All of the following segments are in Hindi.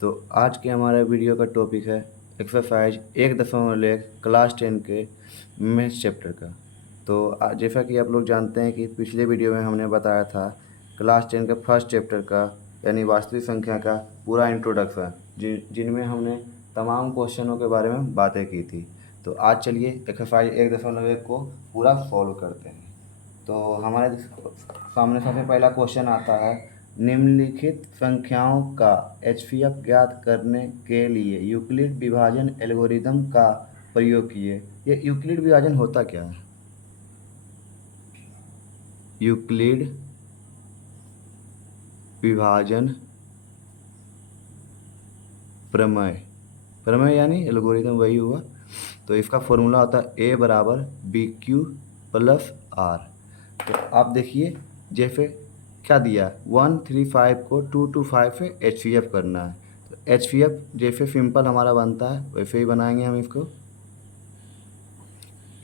तो आज के हमारे वीडियो का टॉपिक है एक्सरसाइज 1.1 क्लास 10 के मैथ्स चैप्टर का। तो जैसा कि आप लोग जानते हैं कि पिछले वीडियो में हमने बताया था क्लास 10 के फर्स्ट चैप्टर का यानी वास्तविक संख्या का पूरा इंट्रोडक्शन जिनमें हमने तमाम क्वेश्चनों के बारे में बातें की थी। तो आज चलिए एक्सरसाइज 1.1 को पूरा सॉल्व करते हैं। तो हमारे सामने सबसे पहला क्वेश्चन आता है, निम्नलिखित संख्याओं का एचसीएफ ज्ञात करने के लिए यूक्लिड विभाजन एल्गोरिदम का प्रयोग कीजिए। ये यूक्लिड विभाजन होता क्या है? यूक्लिड विभाजन प्रमेय, प्रमेय यानी एल्गोरिदम वही हुआ। तो इसका फॉर्मूला होता है ए बराबर बी क्यू प्लस आर। तो आप देखिए जैसे क्या दिया, 135 को 225 से एच करना है। तो एच जैसे सिंपल हमारा बनता है वैसे ही बनाएंगे हम इसको।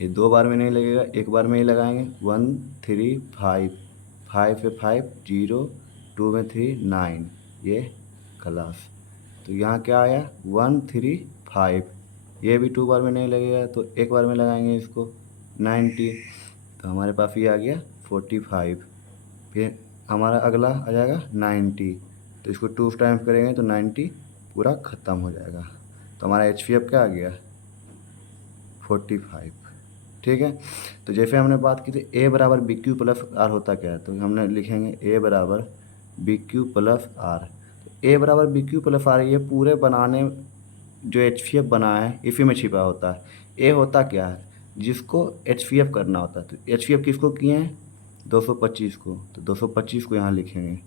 ये दो बार में नहीं लगेगा, एक बार में ही लगाएंगे। 135, 5 से 5 0, 2 में 3 9, ये क्लास। तो यहाँ क्या आया 135, ये भी 2 बार में नहीं लगेगा तो एक बार में लगाएंगे इसको 90। तो हमारे पास ये आ गया 45। फिर हमारा अगला आ जाएगा 90, तो इसको 2 टाइम्स करेंगे तो 90 पूरा ख़त्म हो जाएगा। तो हमारा एच क्या आ गया 45। ठीक है। तो जैसे हमने बात की थी ए बराबर बी क्यू प्लस आर होता क्या है, तो हमने लिखेंगे ए बराबर बी क्यू प्लस आर। ए बराबर बी क्यू प्लस आर ये पूरे बनाने जो एच बना है इसी में छिपा होता है। ए होता क्या है, जिसको एच करना होता है। तो एच किसको किए हैं 225 को, तो 225 को यहाँ लिखेंगे।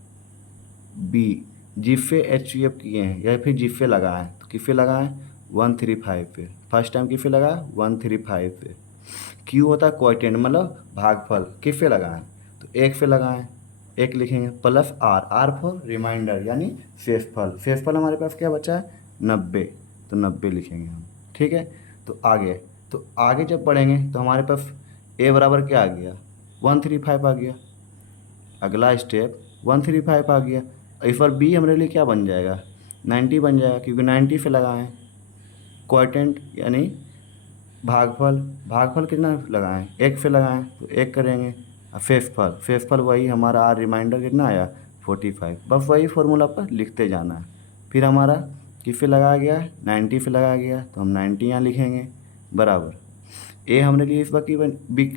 बी जिससे एच किए हैं या फिर जिससे लगाएं, तो किससे लगाएं 135 पे। फर्स्ट टाइम किससे लगाया 135 पे। क्यू होता है क्वोटिएंट मतलब भागफल, किससे लगाएं तो एक से लगाएं, एक लिखेंगे plus R, R for remainder यानी शेषफल। शेषफल हमारे पास क्या बचा है 90, तो 90 लिखेंगे हम। ठीक है। तो आगे जब पढ़ेंगे तो हमारे पास ए बराबर क्या आ गया 135 आ गया। अगला स्टेप 135 आ गया। इस बार बी हमारे लिए क्या बन जाएगा 90 बन जाएगा, क्योंकि 90 से लगाएं। क्वोटिएंट यानी भागफल, भागफल कितना लगाएं एक से लगाएं तो एक करेंगे। और फेसफल वही हमारा आर रिमाइंडर कितना आया 45। बस वही फॉर्मूला पर लिखते जाना है। फिर हमारा किस पे लगाया गया है 90 पे लगाया गया, तो हम 90 यहाँ लिखेंगे बराबर। ए हमने लिए इस बार की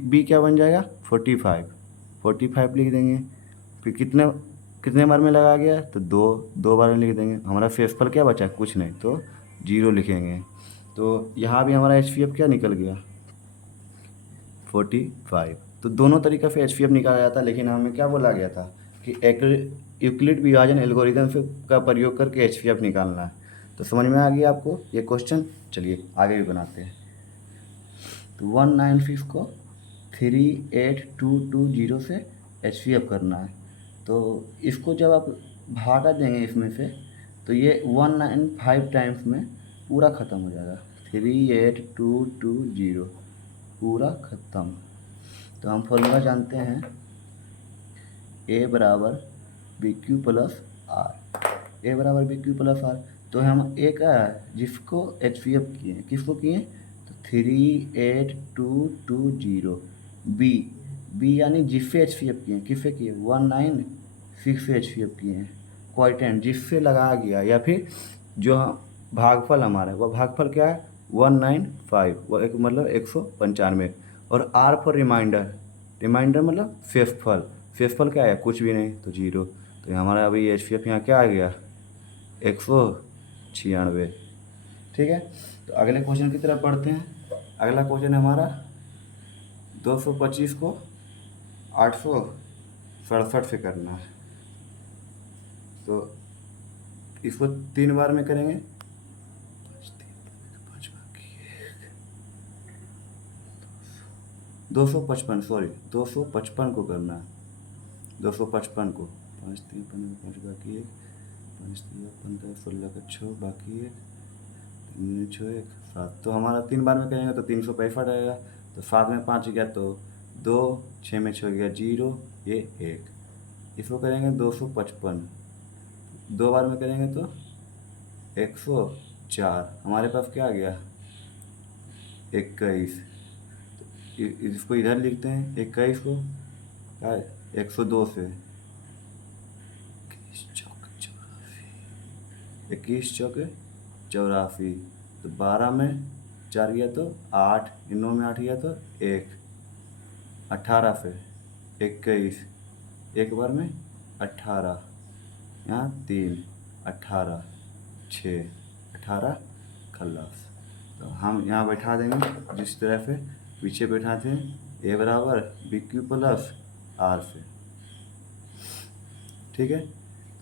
बी क्या बन जाएगा 45, 45 लिख देंगे। फिर कितने कितने बार में लगाया गया है, तो दो बार में लिख देंगे। हमारा फेसफल क्या बचा कुछ नहीं, तो 0 लिखेंगे। तो यहाँ भी हमारा एच क्या निकल गया 45। तो दोनों तरीके से एच निकाला जाता है, लेकिन हमें क्या बोला गया था कि एक यूक्लिड विभाजन एल्गोरिदम से का प्रयोग करके एच निकालना है। तो समझ में आ गया आपको ये क्वेश्चन। चलिए आगे भी बनाते हैं। तो 196 को 38220 से एच करना है। तो इसको जब आप भागा देंगे इसमें से, तो ये 195 टाइम्स में पूरा ख़त्म हो जाएगा। 38220 पूरा ख़त्म। तो हम फॉर्मूला जानते हैं ए बराबर बी क्यू प्लस आर। ए बराबर बी क्यू प्लस आर। तो हम ए का जिसको एच किए हैं, किसको किए तो 38220। बी बी यानी जिससे एच किए हैं, किससे किए 196 से एच किए हैं। क्वोटिएंट जिससे लगाया गया या फिर जो भागफल हमारा है वह भागफल क्या है 195, वो एक मतलब 195। और आर फॉर रिमाइंडर, रिमाइंडर मतलब शेषफल, शेषफल क्या है कुछ भी नहीं, तो 0। तो हमारा अभी एच यहाँ क्या आ गया 196। ठीक है। तो अगले क्वेश्चन की तरफ पढ़ते हैं। अगला क्वेश्चन है हमारा 225 को 867 से करना है। तो इसको 3 बार में करेंगे। 255 सॉरी 255 को करना है। 255 को 5 3 15 5 बाकी 1, 5 3 15 16 का 6 बाकी 1, 3 6 1 7। तो हमारा 3 बार में करेंगे तो 365 आएगा। तो 7 में 5 गया तो 2, 6 में 6 गया 0, ये 1। इसको करेंगे 255, 2 बार में करेंगे तो 104 हमारे पास क्या आ गया 21। इसको इधर लिखते हैं 21 को क्या 102 से 21 चौके 84 तो 12 में 4 गया तो 8, इन 9 में 8 गया तो 1, 18 से 21 एक बार में 18, यहाँ 3, 18, 6, 18 खल्लास। तो हम यहाँ बैठा देंगे जिस तरह से पीछे बैठाते हैं ए बराबर बी क्यू प्लस आर से, ठीक है।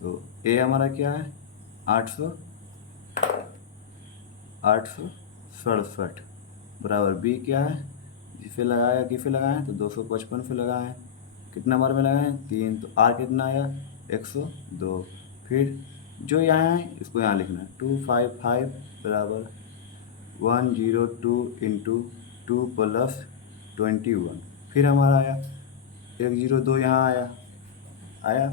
तो ए हमारा क्या है 867 बराबर बी क्या है जिसे लगाया किसे लगाए तो 255 पे लगाए, कितना बार में लगाए 3, तो आर कितना आया 102। फिर जो यहाँ है इसको यहाँ लिखना है 255 बराबर 102 इंटू 2 प्लस 21। फिर हमारा आया 102 यहाँ आया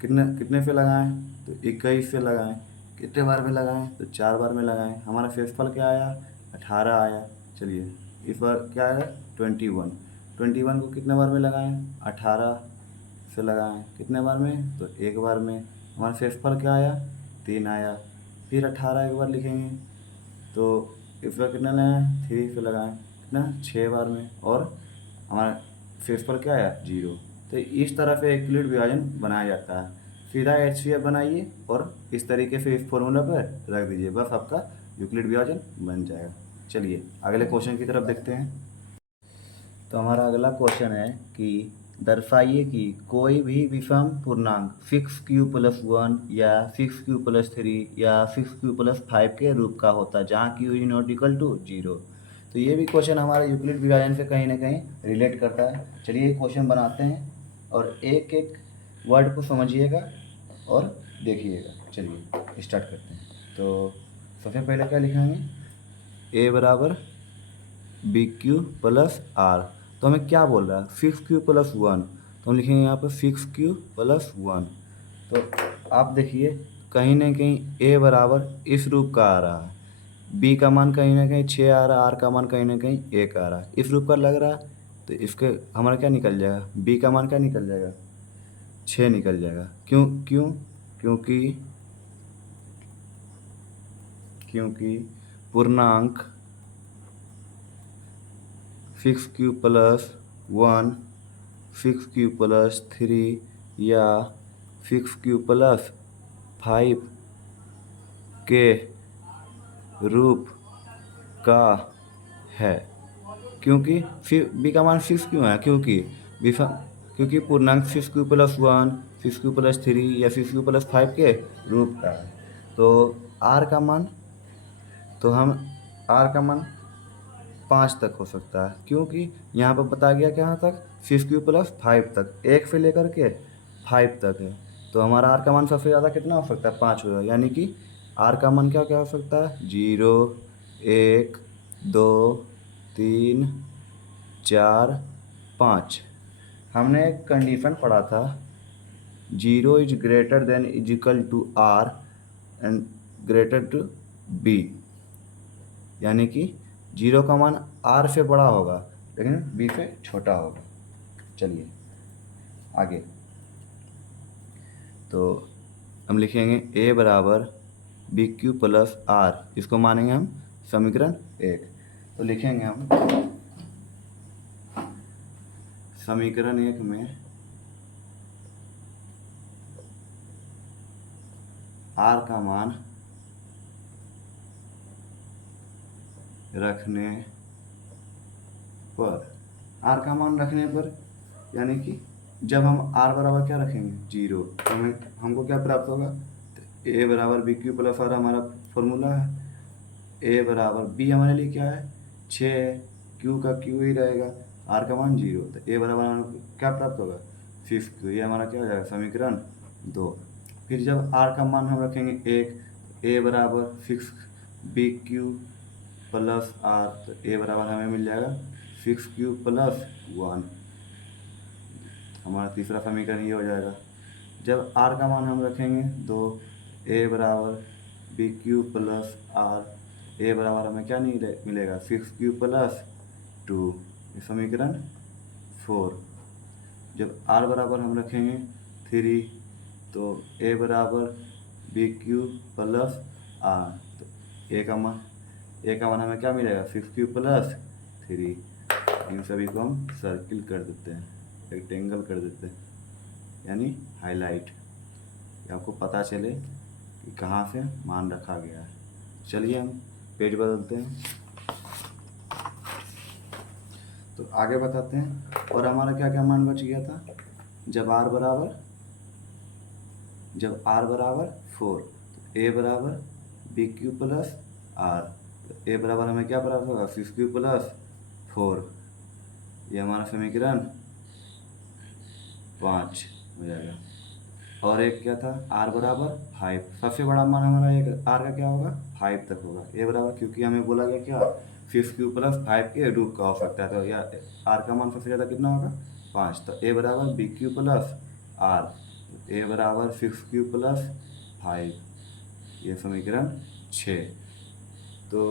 कितने कितने पे लगाएं तो 21 से लगाएं, कितने बार में लगाएं तो 4 बार में लगाएं। हमारा शेषफल क्या आया 18 आया। चलिए इस बार क्या आया 21 को कितने बार में लगाएं 18 से लगाएं, कितने बार में तो एक बार में। हमारा शेषफल क्या आया 3 आया। फिर 18 एक बार लिखेंगे तो इस बार कितना लगाएं 3 से लगाएं, कितना 6 बार में, और हमारा शेषफल क्या आया 0। तो इस तरह से यूक्लिड विभाजन बनाया जाता है। सीधा HCF बनाइए और इस तरीके से इस फॉर्मूला पर रख दीजिए, बस आपका यूक्लिड विभाजन बन जाएगा। चलिए अगले क्वेश्चन की तरफ देखते हैं। तो हमारा अगला क्वेश्चन है कि दर्शाइए कि कोई भी विषम पूर्णांक 6q+1 या 6q+3 या 6q+5 के रूप का होता है जहाँ q is not equal to 0। तो ये भी क्वेश्चन हमारा यूक्लिड विभाजन से कहीं ना कहीं रिलेट करता है। चलिए ये क्वेश्चन बनाते हैं और एक एक वर्ड को समझिएगा और देखिएगा। चलिए स्टार्ट करते हैं। तो सबसे पहले क्या लिखेंगे a बराबर बी क्यू प्लस आर। तो हमें क्या बोल रहा है 6q+1, तो हम लिखेंगे यहाँ पर 6q+1। तो आप देखिए कहीं ना कहीं a बराबर इस रूप का आ रहा है, b का मान कहीं ना कहीं 6 आ रहा है, r का मान कहीं ना कहीं 1 आ रहा है, इस रूप का लग रहा है। तो इसके हमारा क्या निकल जाएगा b का मान क्या निकल जाएगा 6 निकल जाएगा। क्यों क्यों क्योंकि क्योंकि पूर्णांक 6q+1 6q+3 या 6q+5 के रूप का है। क्योंकि बी का मान 6 क्यों है क्योंकि पूर्णांक 6q+1 6q+3 या 6q+5 के रूप का है। तो आर का मान तो हम आर का मान 5 तक हो सकता है, क्योंकि यहाँ पर बता गया कहाँ तक 6q+5 तक, 1 से लेकर के 5 तक है। तो हमारा आर का मान सबसे ज़्यादा कितना हो सकता है 5 होगा, यानी कि आर का मान क्या क्या हो सकता है 0 1 2 3 4 5। हमने एक कंडीशन पढ़ा था 0 is greater than is equal to R and greater to B, यानी कि 0 का मान r से बड़ा होगा लेकिन b से छोटा होगा। चलिए आगे, तो हम लिखेंगे a बराबर बी क्यू प्लस आर, इसको मानेंगे हम समीकरण 1। तो लिखेंगे हम समीकरण 1 में r का मान रखने पर यानी कि जब हम r बराबर क्या रखेंगे 0, तो हमको क्या प्राप्त होगा तो a बराबर बी क्यू प्लस आर हमारा फॉर्मूला है। a बराबर b हमारे लिए क्या है 6 है, q का q ही रहेगा, r का मान 0, तो a बराबर हमें क्या प्राप्त होगा 6q। ये हमारा क्या हो जाएगा समीकरण 2। फिर जब r का मान हम रखेंगे 1, a बराबर 6 बी क्यू प्लस आर, तो a बराबर हमें मिल जाएगा 6q+1, हमारा तीसरा समीकरण ये हो जाएगा। जब r का मान हम रखेंगे 2, a बराबर B Q plus R A बराबर हमें क्या मिलेगा 6q प्लस 2, ये समीकरण 4। जब आर बराबर हम रखेंगे 3 तो ए बराबर बी क्यू प्लस आर, तो ए का मान हमें क्या मिलेगा 6q प्लस 3। इन सभी को हम सर्किल कर देते हैं, रेक्टेंगल कर देते हैं, यानी हाईलाइट, आपको पता चले कि कहाँ से मान रखा गया है। चलिए हम पेज बदलते हैं, तो आगे बताते हैं। और हमारा क्या क्या मान बच गया था, जब आर बराबर 4 तो ए बराबर बी क्यू प्लस आर, तो ए बराबर हमें क्या प्राप्त होगा 6q प्लस 4, ये हमारा समीकरण 5 हो जाएगा। और एक क्या था आर बराबर 5, सबसे बड़ा मान हमारा एक आर का क्या होगा 5 तक होगा। ए बराबर क्योंकि हमें बोला गया क्या 6q प्लस 5 के रूट का हो सकता है, तो या आर का मान सबसे ज़्यादा कितना होगा 5, तो ए बराबर बी क्यू प्लस आर, ए बराबर 6q प्लस 5, ये समीकरण 6। तो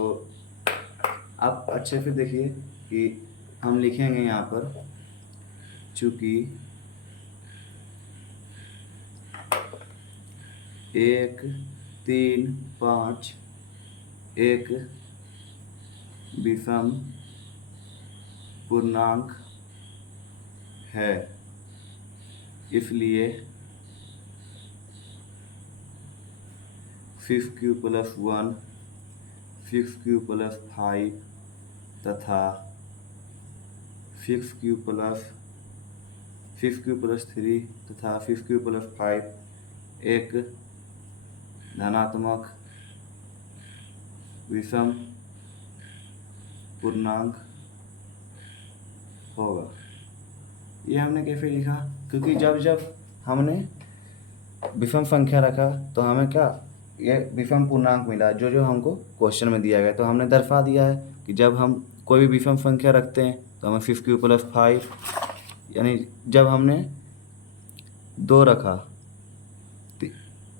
आप अच्छे से देखिए कि हम लिखेंगे यहाँ पर, चूँकि 1 3 5 एक विषम पूर्णांक है, इसलिए 6q प्लस 1 6q प्लस 5 तथा 6q प्लस 3 तथा 6q प्लस 5 एक धनात्मक विषम पूर्णांक होगा। ये हमने कैसे लिखा, क्योंकि जब हमने विषम संख्या रखा तो हमें क्या ये विषम पूर्णांक मिला, जो हमको क्वेश्चन में दिया गया, तो हमने दर्शा दिया है कि जब हम कोई भी विषम संख्या रखते हैं तो हमें 6q प्लस 5, यानी जब हमने 2 रखा,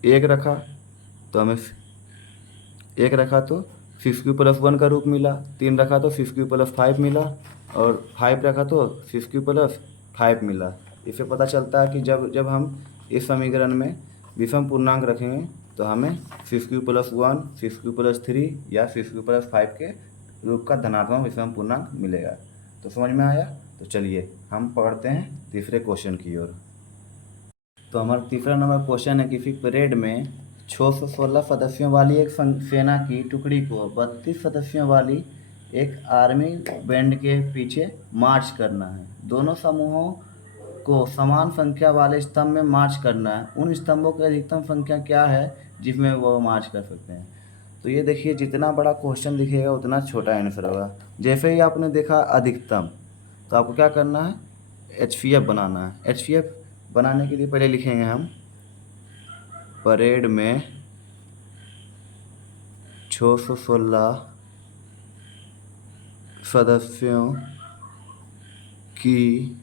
1 रखा तो हमें 1 रखा तो 6q प्लस 1 का रूप मिला, 3 रखा तो 6q प्लस 5 मिला, और 5 रखा तो 6q प्लस 5 मिला। इससे पता चलता है कि जब हम इस समीकरण में विषम पूर्णांक रखेंगे तो हमें 6q प्लस 1 6q प्लस 3 या 6q प्लस 5 के रूप का धनात्मक विषम पूर्णांक मिलेगा। तो समझ में आया। तो चलिए हम पढ़ते हैं तीसरे क्वेश्चन की ओर। तो हमारा तीसरा नंबर क्वेश्चन है, किसी परेड में 616 सदस्यों वाली एक सेना की टुकड़ी को 32 सदस्यों वाली एक आर्मी बैंड के पीछे मार्च करना है। दोनों समूहों को समान संख्या वाले स्तंभ में मार्च करना है। उन स्तंभों की अधिकतम संख्या क्या है जिसमें वो मार्च कर सकते हैं। तो ये देखिए, जितना बड़ा क्वेश्चन दिखेगा उतना छोटा आंसर होगा। जैसे ही आपने देखा अधिकतम, तो आपको क्या करना है, HCF बनाना है। HCF बनाने के लिए पहले लिखेंगे हम, परेड में 616 सदस्यों की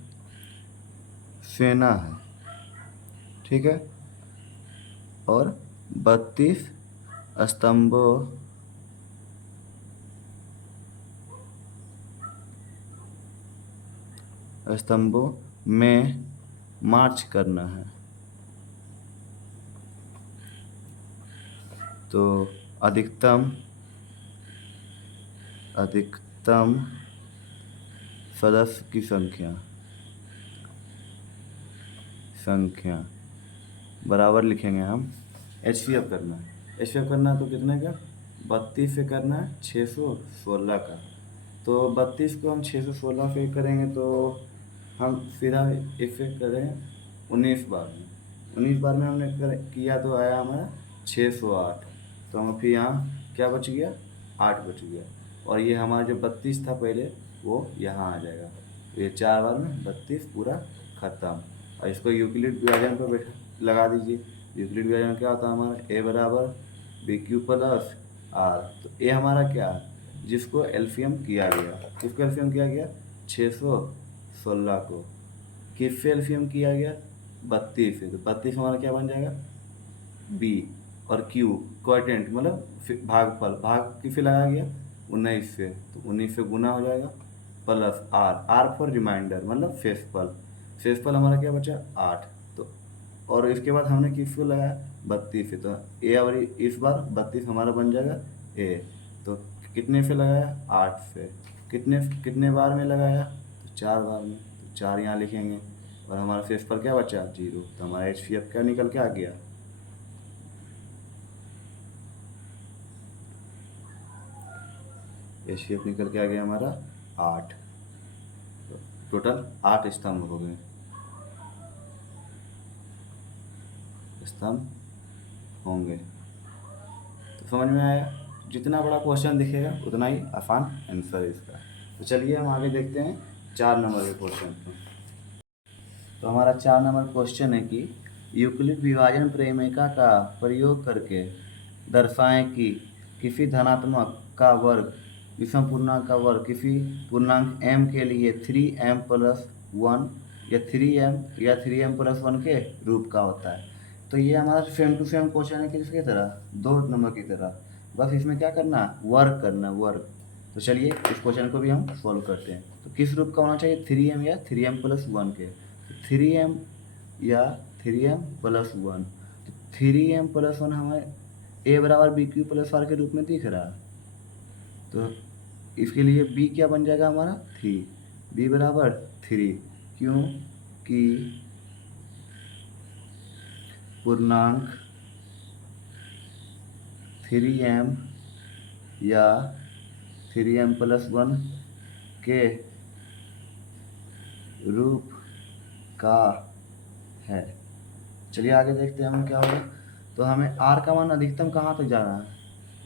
सेना है, ठीक है, और 32 स्तंभों में मार्च करना है। तो अधिकतम सदस्य की संख्या बराबर लिखेंगे हम, HCF करना है। HCF करना है तो कितने का 32 से करना है 616 का। तो 32 को हम 616 से करेंगे तो हम सीधा इसे करें 19 बार में। 19 बार में हमने किया तो आया हमारा 608। तो हम फिर यहाँ क्या बच गया 8 बच गया, और ये हमारा जो 32 था पहले वो यहाँ आ जाएगा। ये 4 बार में 32 पूरा ख़त्म। और इसको यूक्लिड विभाजन पर लगा दीजिए। यूक्लिड विभाजन क्या होता है हमारा, ए बराबर बी क्यू प्लस आर। तो ए हमारा क्या है, जिसको एलसीएम किया गया, किसको एलसीएम किया गया 616 को, किससे एलसीएम किया गया 32 से। तो 32 हमारा क्या बन जाएगा बी, और क्यू क्वाड्रेंट मतलब भागफल, भाग किससे लगाया गया 19 से, तो 19 से गुना हो जाएगा, plus R, R for remainder मतलब शेषफल, शेषफल हमारा क्या बचा 8। तो और इसके बाद हमने किसको लगाया 32 से, तो ए और इस बार 32 हमारा बन जाएगा ए। तो कितने से लगाया 8 से, कितने कितने बार में लगाया तो 4 बार में, तो 4 यहाँ लिखेंगे और हमारा शेषफल क्या बचा 0। तो हमारा HCF क्या निकल के आ गया, HCF निकल के आ गया हमारा 8। तो टोटल 8 स्तंभ हो गए, स्तंभ होंगे। तो समझ में आया, जितना बड़ा क्वेश्चन दिखेगा उतना ही आसान आंसर है इसका। तो चलिए हम आगे देखते हैं 4 नंबर के क्वेश्चन को। तो हमारा 4 नंबर क्वेश्चन है कि यूक्लिड विभाजन प्रमेय का प्रयोग करके दर्शाएं कि किसी धनात्मक का वर्ग विषम पूर्णांक का वर्ग किसी पूर्णांक m के लिए 3m प्लस 1 या 3m प्लस 1 के रूप का होता है। तो ये हमारा सेम टू सेम क्वेश्चन है किसकी तरह 2 नंबर की तरह, बस इसमें क्या करना वर्क करना वर्क। तो चलिए इस क्वेश्चन को भी हम सॉल्व करते हैं। तो किस रूप का होना चाहिए 3m या 3m प्लस 1 के, 3m या 3m प्लस 1। तो 3m प्लस 1 हमें a बराबर बी क्यू प्लस आर के रूप में दिख रहा है। तो इसके लिए b क्या बन जाएगा हमारा 3, b बराबर 3, क्यों कि पूर्णांक 3m या 3m प्लस 1 के रूप का है। चलिए आगे देखते हैं हम क्या होगा। तो हमें r का मान अधिकतम कहाँ तक जाना है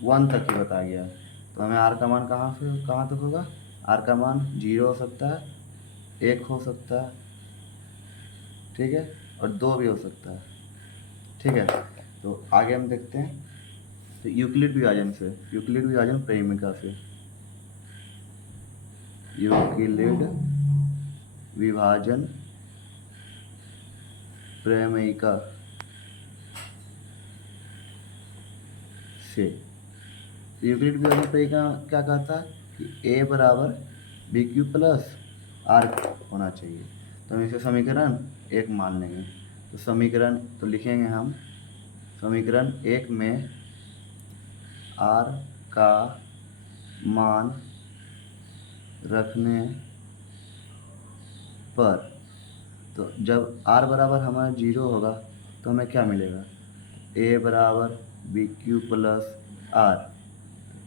1 तक ही बताया गया है। तो हमें r का मान कहाँ से कहाँ तक होगा, r का मान 0 हो सकता है, 1 हो सकता है, ठीक है, और 2 भी हो सकता है, ठीक है। तो आगे हम देखते हैं। तो यूक्लिड विभाजन से, यूक्लिड विभाजन प्रमेय से, यूक्लिड विभाजन प्रमेय से, यूक्लिड विभाजन प्रमेय क्या कहता है कि a बराबर बी क्यू प्लस आर होना चाहिए। तो हम इसे समीकरण 1 मान लेंगे। तो समीकरण तो लिखेंगे हम समीकरण 1 में r का मान रखने पर, तो जब r बराबर हमारा 0 होगा तो हमें क्या मिलेगा a बराबर B Q plus R,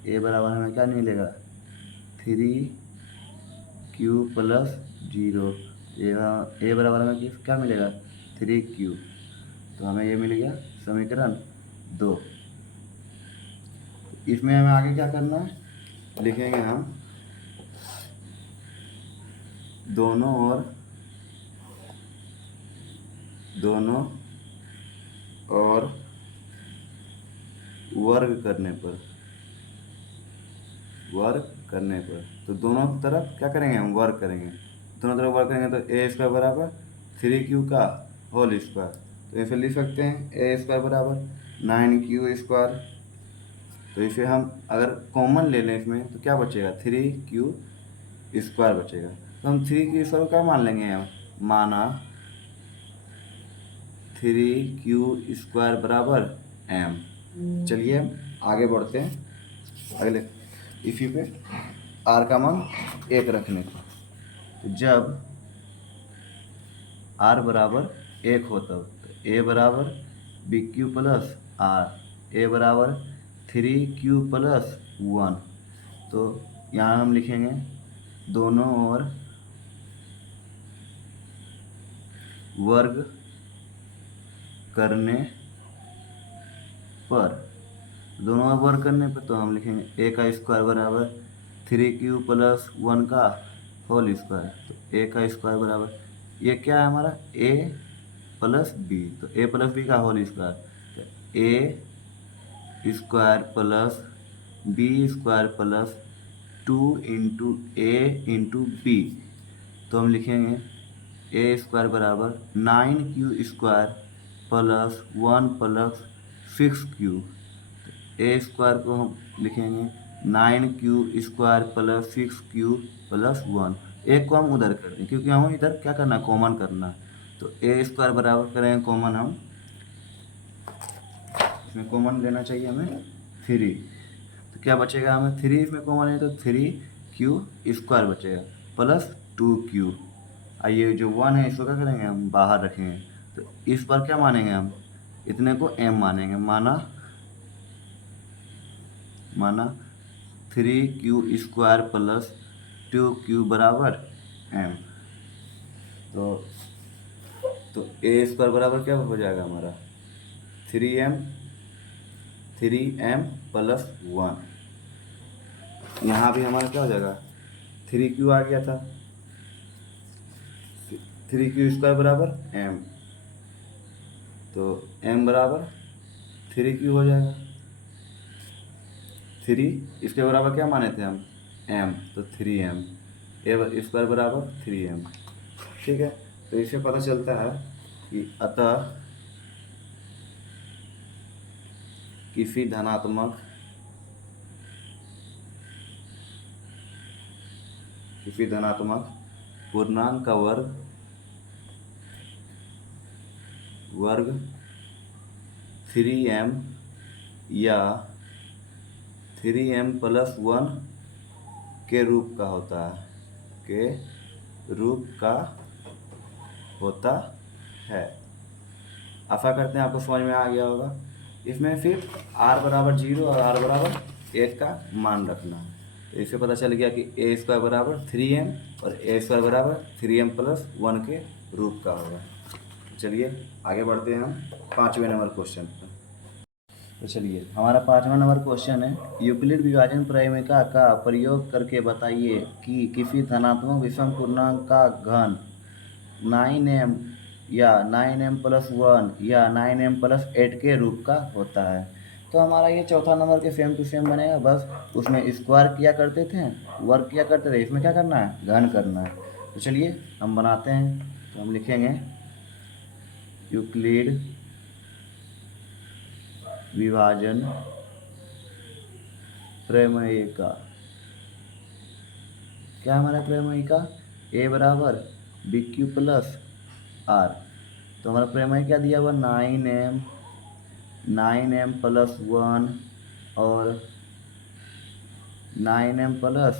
a बराबर हमें क्या मिलेगा 3q प्लस 0, a बराबर हमें क्या मिलेगा 3q। तो हमें ये मिल गया समीकरण 2। इसमें हमें आगे क्या करना है, लिखेंगे हम दोनों और वर्ग करने पर, तो दोनों तरफ क्या करेंगे हम वर्ग करेंगे, दोनों तरफ वर्ग करेंगे तो ए स्क्वायर बराबर 3q का होल स्क्वायर। तो इसे लिख सकते हैं ए स्क्वायर बराबर 9q स्क्वायर। तो इसे हम अगर कॉमन ले लें इसमें तो क्या बचेगा 3q स्क्वायर बचेगा। तो हम 3q स्क्वायर क्या मान लेंगे, हम माना 3q स्क्वायर बराबर m। चलिए हम आगे बढ़ते हैं अगले इसी पे r का मान 1 रखने को। तो जब r बराबर 1 हो तब तो a बराबर B Q plus R, a बराबर 3q प्लस 1। तो यहाँ हम लिखेंगे दोनों ओर वर्ग करने पर, दोनों ओर वर्ग करने पर तो हम लिखेंगे a का स्क्वायर बराबर 3q प्लस 1 का होल स्क्वायर। तो a का स्क्वायर बराबर ये क्या है हमारा a प्लस बी, तो a प्लस बी का होल स्क्वायर, तो a square plus B square plus 2 into A into B. तो हम लिखेंगे a स्क्वायर बराबर 9q square plus 1 plus six Q, A square को हम लिखेंगे 9q² प्लस 6q प्लस 1। एक को हम उधर कर दें क्योंकि हमें इधर क्या करना है, कॉमन करना है। तो ए स्क्वायर बराबर करेंगे कॉमन हम, इसमें कॉमन लेना चाहिए हमें 3। तो क्या बचेगा हमें, 3 इसमें कॉमन है तो 3q² बचेगा प्लस 2q। आइए जो 1 है इसको क्या करेंगे हम बाहर रखेंगे। तो इस पर क्या मानेंगे हम, इतने को m मानेंगे, माना 3q² प्लस 2q बराबर m। तो ए स्क्वायर बराबर क्या हो जाएगा हमारा 3m प्लस 1। यहाँ भी हमारा क्या हो जाएगा 3q आ गया था, 3q² बराबर m, तो m बराबर 3q हो जाएगा। 3 इसके बराबर क्या माने थे हम m, तो 3m, ए स्क्वायर बराबर 3m। ठीक है, तो इससे पता चलता है कि अतः किसी धनात्मक पूर्णांक का वर्ग 3m या 3m प्लस 1 के रूप का होता है। आशा करते हैं आपको समझ में आ गया होगा। इसमें सिर्फ r बराबर 0 और r बराबर 1 का मान रखना है। तो इससे पता चल गया कि ए स्क्वायर बराबर 3m और ए स्क्वायर बराबर 3m प्लस 1 के रूप का होगा। चलिए आगे बढ़ते हैं हम 5वें नंबर क्वेश्चन पर। तो चलिए हमारा 5वां नंबर क्वेश्चन है, यूक्लिड विभाजन प्रमेय का प्रयोग करके बताइए कि किसी धनात्मक विषम पूर्णांक का घन 9m या 9m प्लस 1 या 9m प्लस 8 के रूप का होता है। तो हमारा ये चौथा नंबर के सेम टू सेम बनेगा, बस उसमें स्क्वायर किया करते थे, वर्ग किया करते थे, इसमें क्या करना है घन करना है। तो चलिए हम बनाते हैं। तो हम लिखेंगे यूक्लिड विभाजन प्रमेय का, क्या हमारा प्रमेय का a बराबर BQ प्लस r। तो हमारा प्रमेय क्या दिया हुआ 9m प्लस 1 और 9m प्लस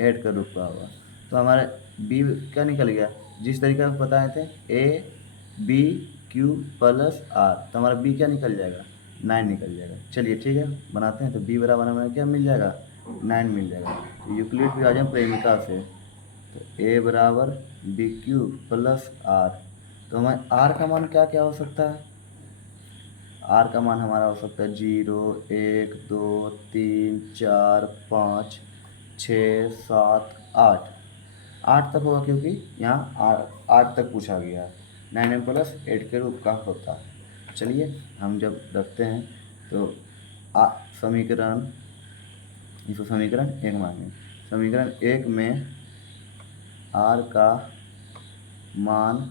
8 का रूप का होगा। तो हमारा b क्या निकल गया, जिस तरीके से बताए थे ABQ प्लस r, तो हमारा b क्या निकल जाएगा 9 निकल जाएगा। चलिए ठीक है बनाते हैं। तो b बराबर हमें क्या मिल जाएगा 9 मिल जाएगा। तो यूक्लिड विभाजन प्रेमिका से तो a बराबर BQ प्लस r, तो हमें r का मान क्या क्या हो सकता है, r का मान हमारा हो सकता है 0 1 2 3 4 5 6 7 8 तक होगा क्योंकि यहाँ 8 तक पूछा गया है। 9m प्लस 8 के रूप का होता है। चलिए हम जब रखते हैं तो समीकरण, इसको समीकरण 1 मानेंगे। समीकरण 1 में r का मान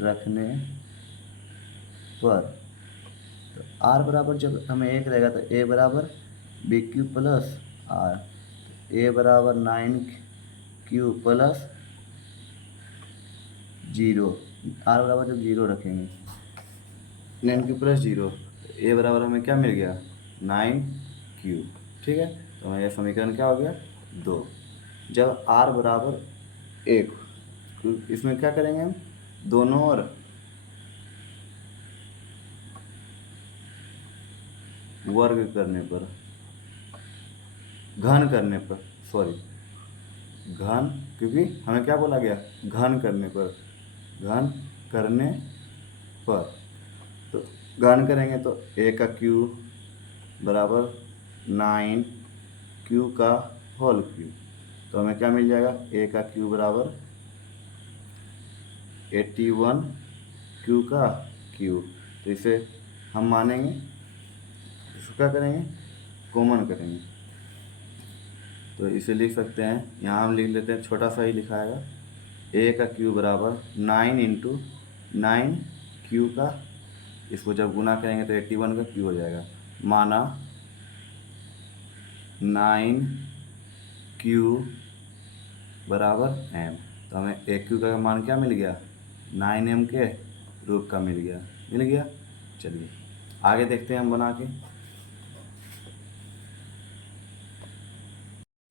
रखने पर, तो r बराबर जब हमें 1 रहेगा तो a बराबर BQ प्लस r, a बराबर 9q प्लस 0, r बराबर जब 0 रखेंगे 9q प्लस 0, तो a बराबर हमें क्या मिल गया 9q। ठीक है, तो हमारा यह समीकरण क्या हो गया 2। जब r बराबर 1, तो इसमें क्या करेंगे हम दोनों और वर्ग करने पर, घन करने पर, घन, क्योंकि हमें क्या बोला गया घन करने पर, तो घन करेंगे तो a का क्यू बराबर 9q का होल क्यूब, तो हमें क्या मिल जाएगा a का क्यू बराबर 81q का क्यूब। तो इसे हम मानेंगे, इसको क्या करेंगे कॉमन करेंगे, तो इसे लिख सकते हैं, यहाँ हम लिख लेते हैं छोटा सा ही लिखाएगा a का क्यू बराबर 9 × 9q का इसको जब गुना करेंगे तो 81 का क्यू हो जाएगा। माना 9Q बराबर M, तो हमें AQ का मान क्या मिल गया, 9M के रूप का मिल गया। चलिए आगे देखते हैं हम बना के।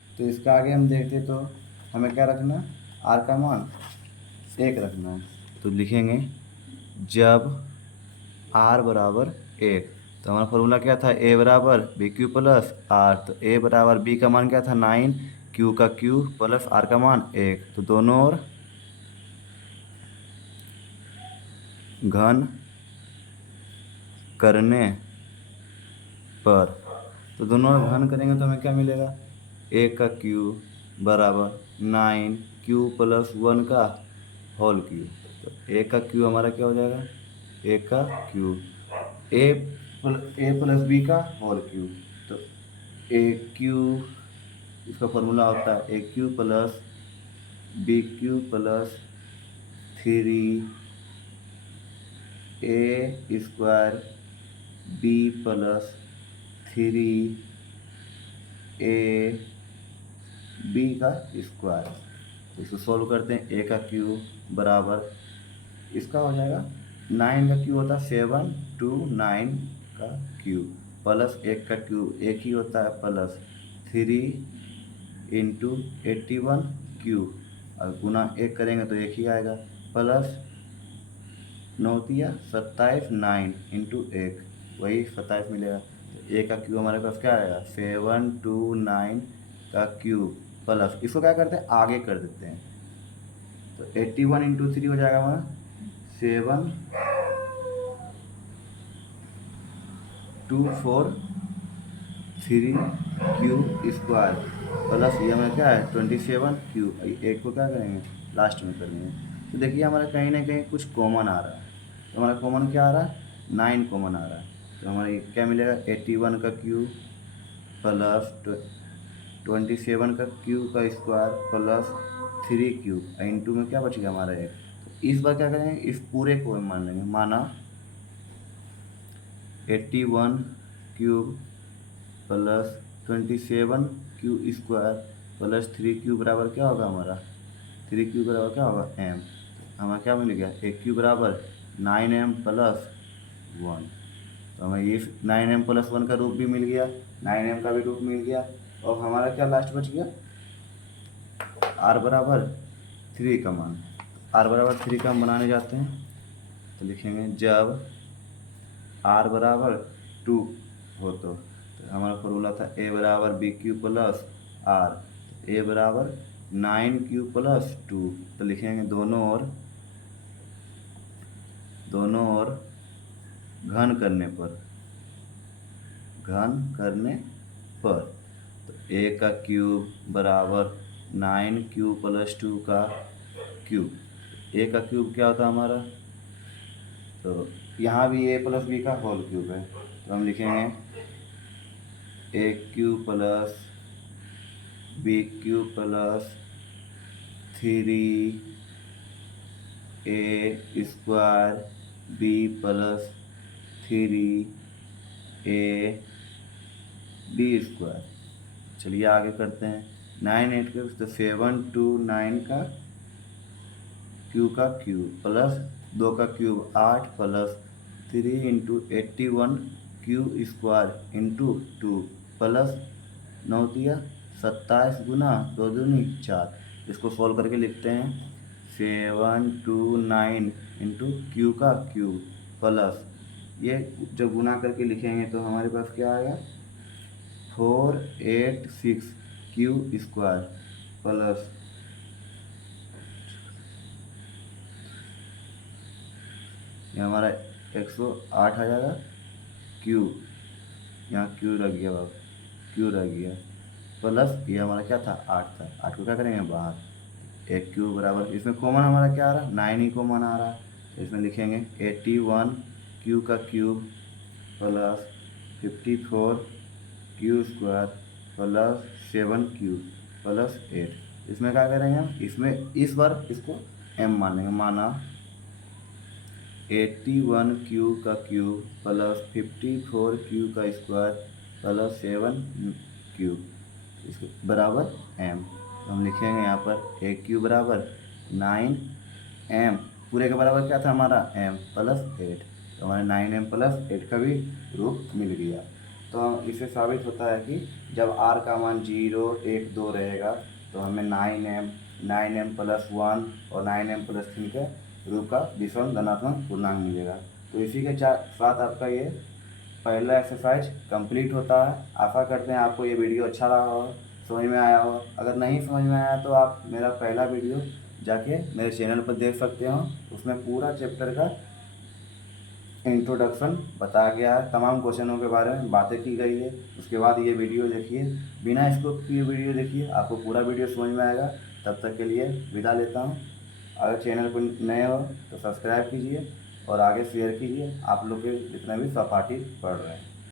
तो इसका आगे हम देखते तो हमें क्या रखना है, R का मान 1 रखना है। तो लिखेंगे जब R बराबर 1, तो हमारा फॉर्मूला क्या था, A बराबर BQ प्लस R। तो A बराबर B का मान क्या था 9, Q का Q प्लस R का मान 1। तो दोनों ओर घन करने पर, तो दोनों ओर घन करेंगे तो हमें क्या मिलेगा, A का Q बराबर 9Q प्लस 1 का होल क्यू। तो A का Q हमारा क्या हो जाएगा, A का Q A प्लस B का होल क्यू। तो AQ, इसका फॉर्मूला होता है AQ plus BQ plus 3A square B plus 3AB का स्क्वायर। तो इसको सॉल्व करते हैं। A का क्यू बराबर, इसका हो जाएगा 9 का क्यू होता है 7 2 9 का क्यू प्लस 1 का क्यू 1 ही होता है प्लस 3 इंटू 81 क्यू, और गुना 1 करेंगे तो 1 ही आएगा, प्लस 9×3 = 27 9 इंटू 1 वही 27 मिलेगा। तो ए का क्यू हमारे पास क्या आएगा 729 का क्यू प्लस, इसको क्या करते हैं आगे कर देते हैं। तो 81 इंटू 3 हो जाएगा हमारा 7243 क्यू स्क्वायर प्लस ये हमारा क्या है 27 क्यू। एक को क्या करेंगे लास्ट में करेंगे। तो देखिए हमारा कहीं ना कहीं कुछ कॉमन आ रहा है। तो हमारा कॉमन क्या आ रहा है 9 कॉमन आ रहा है। तो हमारा क्या मिलेगा 81 का क्यू प्लस 27 का क्यू का स्क्वायर प्लस 3Q इंटू में क्या बच गया हमारा 1। इस बार क्या करेंगे इस पूरे को मान लेंगे, माना 81 cube plus 27Q square plus 3Q बराबर क्या होगा हमारा 3Q बराबर क्या होगा M। हमें क्या मिल गया AQ बराबर 9M प्लस 1। तो हमें ये 9M प्लस 1 का रूप भी मिल गया, 9M का भी रूप मिल गया, और हमारा क्या लास्ट बच गया R बराबर 3 का मान। R बराबर 3 का हम बनाने जाते हैं। तो लिखेंगे जब R बराबर 2 हो तो हमारा फॉर्मूला था A बराबर BQ प्लस R। A बराबर 9Q प्लस 2। तो लिखेंगे दोनों ओर घन करने पर, तो A का क्यूब बराबर 9Q प्लस 2 का क्यूब। A का क्यूब क्या होता है हमारा, तो यहाँ भी A प्लस B का होल क्यूब है, तो हम लिखेंगे AQ plus BQ plus 3A square B plus 3AB square. चलिए आगे करते हैं 9 8 के तो 729 का क्यूब प्लस 2 का cube 8 plus 3 into 81 Q square into 2 plus 9×27 गुना 2 दूनी 4। इसको सॉल्व करके लिखते हैं 729 इंटू क्यू का क्यूब प्लस, ये जब गुना करके लिखेंगे तो हमारे पास क्या आएगा 486 क्यू स्क्वायर प्लस ये हमारा 108 आ जाएगा क्यू, यहाँ क्यू रख गया बाबू, क्यू रख गया प्लस ये हमारा क्या था 8 था, 8 को क्या करेंगे बाहर, एक क्यू बराबर इसमें कॉमन हमारा क्या आ रहा है 9 ही कॉमन आ रहा है। तो इसमें लिखेंगे 81 क्यू का cube plus 54 Q square plus 7Q plus 8। इसमें क्या करेंगे हम, इसमें इस बार इसको M मान लेंगे, माना 81 का क्यूब प्लस 54 का स्क्वायर प्लस 7 इसके बराबर m। तो हम लिखेंगे यहाँ पर ए क्यू बराबर 9m, पूरे के बराबर क्या था हमारा m प्लस 8, तो हमारे 9m प्लस 8 का भी रूप मिल गया। तो इससे साबित होता है कि जब r का मान 0, 1, 2 रहेगा तो हमें 9m प्लस 1 और 9m प्लस 3 के रूप का विषम धनात्मक पूर्णांक मिलेगा। तो इसी के साथ आपका ये पहला एक्सरसाइज कंप्लीट होता है। आशा करते हैं आपको ये वीडियो अच्छा लगा हो, समझ में आया हो। अगर नहीं समझ में आया तो आप मेरा पहला वीडियो जाके मेरे चैनल पर देख सकते हो, उसमें पूरा चैप्टर का इंट्रोडक्शन बताया गया है, तमाम क्वेश्चनों के बारे में बातें की गई है। उसके बाद ये वीडियो देखिए, बिना स्किप किए वीडियो देखिए, आपको पूरा वीडियो समझ में आएगा। तब तक के लिए विदा लेता हूँ। अगर चैनल पर नए हो तो सब्सक्राइब कीजिए और आगे शेयर कीजिए आप लोग के जितने भी सहपाठी पढ़ रहे हैं।